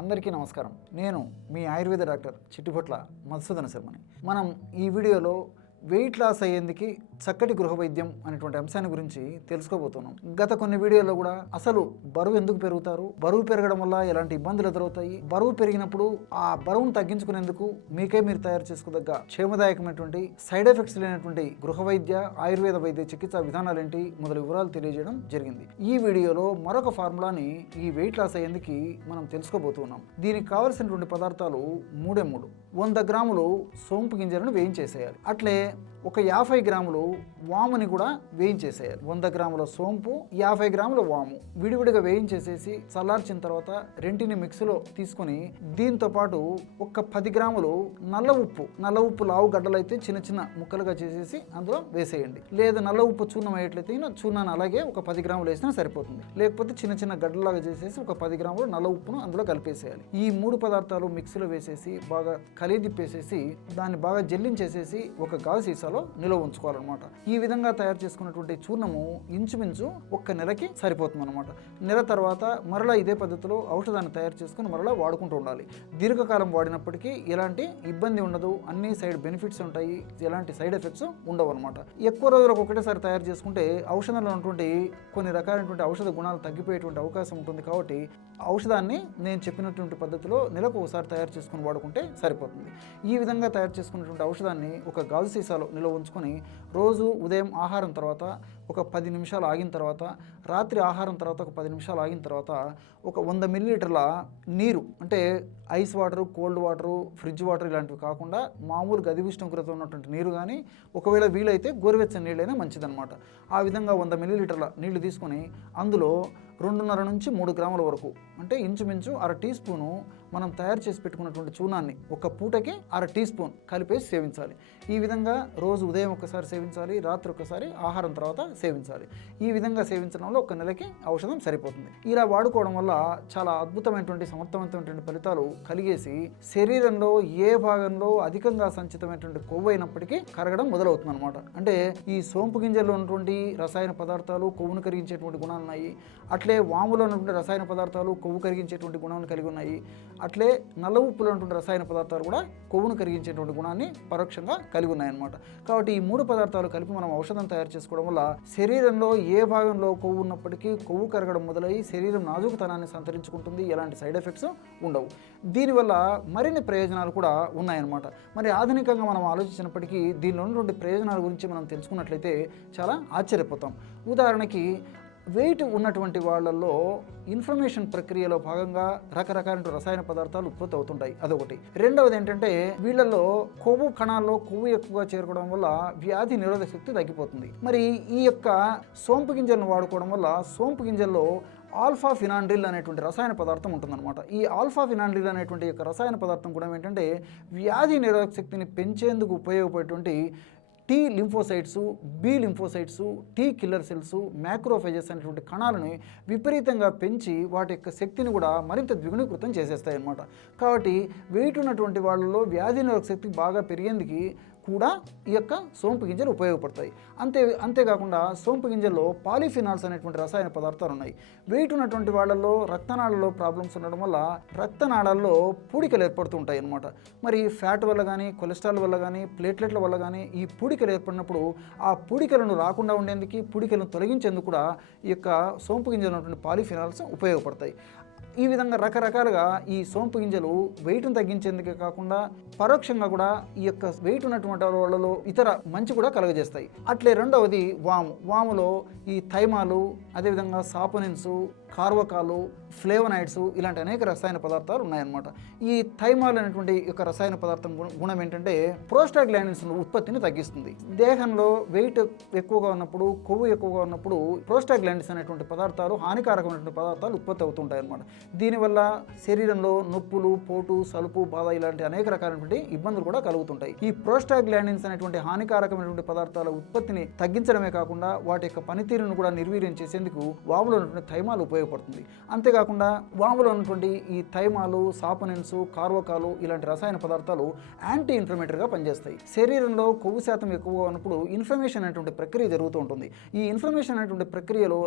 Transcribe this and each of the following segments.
అందరికీ నమస్కారం. నేను మీ ఆయుర్వేద డాక్టర్ చిట్టిపొట్ల మధుసూదన శర్మని. మనం ఈ వీడియోలో వెయిట్ లాస్ అయ్యేందుకు చక్కటి గృహ వైద్యం అనేటువంటి అంశాన్ని గురించి తెలుసుకోబోతున్నాం. గత కొన్ని వీడియోలో కూడా అసలు బరువు ఎందుకు పెరుగుతారు, బరువు పెరగడం వల్ల ఎలాంటి ఇబ్బందులు ఎదురవుతాయి, బరువు పెరిగినప్పుడు ఆ బరువును తగ్గించుకునేందుకు మీకే మీరు తయారు చేసుకోదగ్గ క్షేమదాయకమైనటువంటి సైడ్ ఎఫెక్ట్స్ లేనటువంటి గృహ వైద్య ఆయుర్వేద వైద్య చికిత్సా విధానాలు ఏంటి మొదలు వివరాలు తెలియజేయడం జరిగింది. ఈ వీడియోలో మరొక ఫార్ములాని ఈ వెయిట్ లాస్ అయ్యేందుకు మనం తెలుసుకోబోతున్నాం. దీనికి కావలసినటువంటి పదార్థాలు 100 గ్రాములు సోంపు గింజలను వేయించేసేయాలి. అట్లే ఒక 50 గ్రాములు వాముని కూడా వేయించేసేయాలి. 100 గ్రాముల సోంపు, 50 గ్రాముల వాము విడివిడిగా వేయించేసేసి చల్లార్చిన తర్వాత రెంటిని మిక్సీలో తీసుకొని దీంతో పాటు ఒక 10 గ్రాములు నల్ల ఉప్పు లావు గడ్డలైతే చిన్న చిన్న ముక్కలుగా చేసేసి అందులో వేసేయండి. లేదా నల్ల ఉప్పు చూర్ణం అయ్యేట్లయితే చూర్ణాన్ని అలాగే ఒక 10 గ్రాములు వేసినా సరిపోతుంది. లేకపోతే చిన్న చిన్న గడ్డలాగా చేసేసి ఒక 10 గ్రాములు నల్ల ఉప్పును అందులో కలిపేసేయాలి. ఈ 3 పదార్థాలు మిక్సీలో వేసేసి బాగా కలిదిప్పేసేసి దాన్ని బాగా జల్లించేసేసి ఒక గాజు సీసాలో నిల్వ ఉంచుకోవాలన్నమాట. ఈ విధంగా తయారు చేసుకున్నటువంటి చూర్ణము ఇంచుమించు 1 నెలకి సరిపోతుంది అనమాట. నెల తర్వాత మరలా ఇదే పద్ధతిలో ఔషధాన్ని తయారు చేసుకుని మరలా వాడుకుంటూ ఉండాలి. దీర్ఘకాలం వాడినప్పటికీ ఎలాంటి ఇబ్బంది ఉండదు, అన్ని సైడ్ బెనిఫిట్స్ ఉంటాయి, ఎలాంటి సైడ్ ఎఫెక్ట్స్ ఉండవు అనమాట. ఎక్కువ రోజులకు ఒకటేసారి తయారు చేసుకుంటే ఔషధంలో ఉన్నటువంటి కొన్ని రకాలైనటువంటి ఔషధ గుణాలు తగ్గిపోయేటువంటి అవకాశం ఉంటుంది. కాబట్టి ఔషధాన్ని నేను చెప్పినటువంటి పద్ధతిలో నెలకు ఒకసారి తయారు చేసుకుని వాడుకుంటే సరిపోతుంది. ఈ విధంగా తయారు చేసుకున్నటువంటి ఔషధాన్ని ఒక గాజు సీసాలో నిల్వ ఉంచుకొని రోజు ఉదయం ఆహారం తర్వాత ఒక 10 నిమిషాలు ఆగిన తర్వాత, రాత్రి ఆహారం తర్వాత ఒక 10 నిమిషాలు ఆగిన తర్వాత ఒక 100 మిల్లీలీటర్ల నీరు, అంటే ice water, cold water, fridge water ఇలాంటివి కాకుండా మామూలు గది ఉష్ణోగ్రత ఉన్నటువంటి నీరు కానీ, ఒకవేళ వీలైతే గోరువెచ్చని నీళ్ళైనా మంచిదన్నమాట. ఆ విధంగా 100 మిల్లీలీటర్ల నీళ్లు తీసుకొని అందులో 2.5 నుంచి 3 గ్రాముల వరకు, అంటే ఇంచుమించు 1/2 టీ స్పూను మనం తయారు చేసి పెట్టుకున్నటువంటి చూర్ణాన్ని ఒక పూటకి 1/2 టీ స్పూన్ కలిపేసి సేవించాలి. ఈ విధంగా రోజు ఉదయం ఒకసారి సేవించాలి, రాత్రి ఒకసారి ఆహారం తర్వాత సేవించాలి. ఈ విధంగా సేవించడంలో 1 నెలకి ఔషధం సరిపోతుంది. ఇలా వాడుకోవడం వల్ల చాలా అద్భుతమైనటువంటి సమర్థవంతమైనటువంటి ఫలితాలు కలిగేసి శరీరంలో ఏ భాగంలో అధికంగా సంచితమైనటువంటి కొవ్వు అయినప్పటికీ కరగడం మొదలవుతుంది అనమాట. అంటే ఈ సోంపు గింజల్లో ఉన్నటువంటి రసాయన పదార్థాలు కొవ్వును కరిగించేటువంటి గుణాలు ఉన్నాయి. అట్లే వాములో ఉన్నటువంటి రసాయన పదార్థాలు కొవ్వు కరిగించేటువంటి గుణాలను కలిగి ఉన్నాయి. అట్లే నల్ల ఉప్పులో ఉన్నటువంటి రసాయన పదార్థాలు కూడా కొవ్వును కరిగించేటువంటి గుణాన్ని పరోక్షంగా కలిగి ఉన్నాయన్నమాట. కాబట్టి ఈ 3 పదార్థాలు కలిపి మనం ఔషధం తయారు చేసుకోవడం వల్ల శరీరంలో ఏ భాగంలో కొవ్వు ఉన్నప్పటికీ కొవ్వు కరగడం మొదలై శరీరం నాజూకుతనాన్ని సంతరించుకుంటుంది. ఎలాంటి సైడ్ ఎఫెక్ట్స్ ఉండవు. దీనివల్ల మరిన్ని ప్రయోజనాలు కూడా ఉన్నాయన్నమాట. మరి ఆధునికంగా మనం ఆలోచించినప్పటికీ దీనిలో ఉన్నటువంటి ప్రయోజనాల గురించి మనం తెలుసుకున్నట్లయితే చాలా ఆశ్చర్యపోతాం. ఉదాహరణకి వెయిట్ ఉన్నటువంటి వాళ్ళల్లో ఇన్ఫ్లమేషన్ ప్రక్రియలో భాగంగా రకరకాల రసాయన పదార్థాలు ఉత్పత్తి అవుతుంటాయి. అదొకటి. రెండవది ఏంటంటే వీళ్ళల్లో కొవ్వు కణాల్లో కొవ్వు ఎక్కువగా చేరుకోవడం వల్ల వ్యాధి నిరోధక శక్తి తగ్గిపోతుంది. మరి ఈ యొక్క సోంపు గింజలను వాడుకోవడం వల్ల సోంపు గింజల్లో ఆల్ఫా ఫినాండ్రిల్ అనేటువంటి రసాయన పదార్థం ఉంటుందన్నమాట. ఈ ఆల్ఫా ఫినాండ్రిల్ అనేటువంటి యొక్క రసాయన పదార్థం కూడా ఏంటంటే వ్యాధి నిరోధక శక్తిని పెంచేందుకు ఉపయోగపడేటువంటి T lymphocytes, B lymphocytes, T killer cells, macrophages అనేటువంటి కణాలను విపరీతంగా పెంచి వాటి యొక్క శక్తిని కూడా మరింత ద్విగుణీకృతం చేసేస్తాయి అన్నమాట. కాబట్టి వెయిట్ ఉన్నటువంటి వాళ్ళలో వ్యాధి నిరోధక శక్తి బాగా పెరిగేందుకు కూడా ఈ యొక్క సోంపు గింజలు ఉపయోగపడతాయి. అంతేకాకుండా సోంపు గింజల్లో పాలిఫినాల్స్ అనేటువంటి రసాయన పదార్థాలు ఉన్నాయి. వెయిట్ ఉన్నటువంటి వాళ్ళల్లో రక్తనాళాల్లో ప్రాబ్లమ్స్ ఉండడం వల్ల రక్తనాళాల్లో పూడికలు ఏర్పడుతూ ఉంటాయి అన్నమాట. మరి ఫ్యాట్ వల్ల కానీ, కొలెస్ట్రాల్ వల్ల కానీ, ప్లేట్లెట్ల వల్ల కానీ ఈ పూడికలు ఏర్పడినప్పుడు ఆ పూడికలను రాకుండా ఉండేందుకు, పూడికలను తొలగించేందుకు కూడా ఈ యొక్క సోంపు గింజలు ఉన్నటువంటి పాలిఫినాల్స్ ఉపయోగపడతాయి. ఈ విధంగా రకరకాలుగా ఈ సోంపు గింజలు వెయిట్ను తగ్గించేందుకే కాకుండా పరోక్షంగా కూడా ఈ యొక్క వెయిట్ ఉన్నటువంటి వాళ్ళలో ఇతర మంచి కూడా కలుగజేస్తాయి. అట్లే రెండవది వాములో ఈ థైమాలు, అదేవిధంగా సాపోనిన్స్, కార్వకాలు, ఫ్లేవనాయిడ్స్ ఇలాంటి అనేక రసాయన పదార్థాలు ఉన్నాయన్నమాట. ఈ థైమాల్ అనేటువంటి యొక్క రసాయన పదార్థం గుణం ఏంటంటే ప్రోస్టాగ్లాండిన్స్ ఉత్పత్తిని తగ్గిస్తుంది. దేహంలో వెయిట్ ఎక్కువగా ఉన్నప్పుడు, కొవ్వు ఎక్కువగా ఉన్నప్పుడు ప్రోస్టాగ్లాండిన్స్ అనేటువంటి పదార్థాలు, హానికారకమైనటువంటి పదార్థాలు ఉత్పత్తి అవుతుంటాయి అన్నమాట. దీనివల్ల శరీరంలో నొప్పులు, పోటు, సలుపు, బాధ ఇలాంటి అనేక రకాలైనటువంటి ఇబ్బందులు కూడా కలుగుతుంటాయి. ఈ ప్రోస్టాగ్లాండిన్స్ అనేటువంటి హానికారకమైనటువంటి పదార్థాల ఉత్పత్తిని తగ్గించడమే కాకుండా వాటి యొక్క పనితీరును కూడా నిర్వీర్యం చేసేందుకు వాములో ఉన్నటువంటి థైమాలు ఉపయోగపడతాయి. ఉపయోగపడుతుంది. అంతేకాకుండా వాములో ఉన్నటువంటి ఈ థైమాలు, సాపనిన్స్, కార్వకాలు ఇలాంటి రసాయన పదార్థాలు యాంటీ ఇన్ఫ్లమేటరీగా పనిచేస్తాయి. శరీరంలో కొవ్వు శాతం ఎక్కువ ఉన్నప్పుడు ఇన్ఫ్లమేషన్ అనేటువంటి ప్రక్రియ జరుగుతూ ఉంటుంది. ఈ ఇన్ఫ్లమేషన్ అనేటువంటి ప్రక్రియలో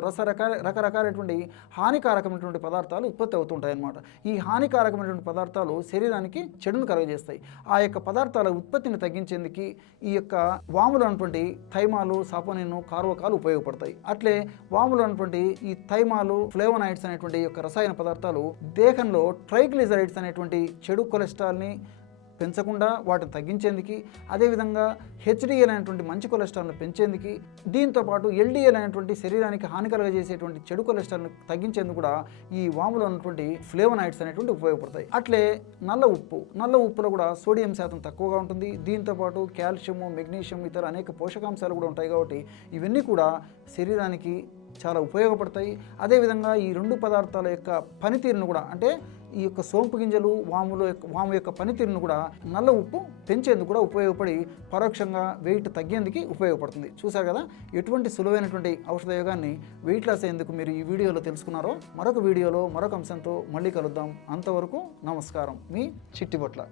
రకరకాలైనటువంటి హానికారకమైనటువంటి పదార్థాలు ఉత్పత్తి అవుతుంటాయి అన్నమాట. ఈ హానికారకమైనటువంటి పదార్థాలు శరీరానికి చెడును కలుగజేస్తాయి. ఆ యొక్క పదార్థాల ఉత్పత్తిని తగ్గించేందుకు ఈ యొక్క వాములో ఉన్నటువంటి థైమాలు, సాపోనిన్, కార్వకాలు ఉపయోగపడతాయి. అట్లే వాములో ఉన్నటువంటి ఈ థైమాలు, ఫ్లేవనాయిడ్స్ అనేటువంటి యొక్క రసాయన పదార్థాలు దేహంలో ట్రైగ్లిజరైడ్స్ అనేటువంటి చెడు కొలెస్ట్రాల్ని పెంచకుండా వాటిని తగ్గించేందుకు, అదేవిధంగా హెచ్డిఎల్ అనేటువంటి మంచి కొలెస్ట్రాల్ను పెంచేందుకు, దీంతోపాటు ఎల్డిఎల్ అనేటువంటి శరీరానికి హానికరంగా చేసేటువంటి చెడు కొలెస్ట్రాల్ను తగ్గించేందుకు కూడా ఈ వాములో ఉన్నటువంటి ఫ్లేవనాయిడ్స్ అనేటువంటి ఉపయోగపడతాయి. అట్లే నల్ల ఉప్పులో కూడా సోడియం శాతం తక్కువగా ఉంటుంది. దీంతోపాటు కాల్షియము, మెగ్నీషియం, ఇతర అనేక పోషకాంశాలు కూడా ఉంటాయి. కాబట్టి ఇవన్నీ కూడా శరీరానికి చాలా ఉపయోగపడతాయి. అదేవిధంగా ఈ రెండు పదార్థాల యొక్క పనితీరును కూడా, అంటే ఈ యొక్క సోంపు గింజలు, వాము యొక్క పనితీరును కూడా నల్ల ఉప్పు పెంచేందుకు కూడా ఉపయోగపడి పరోక్షంగా వెయిట్ తగ్గేందుకు ఉపయోగపడుతుంది. చూసారు కదా ఎటువంటి సులువైనటువంటి ఔషధ యోగాన్ని వెయిట్ లాస్ అయ్యేందుకు మీరు ఈ వీడియోలో తెలుసుకున్నారో. మరొక వీడియోలో మరొక అంశంతో మళ్ళీ కలుద్దాం. అంతవరకు నమస్కారం. మీ చిట్టిబొట్ల.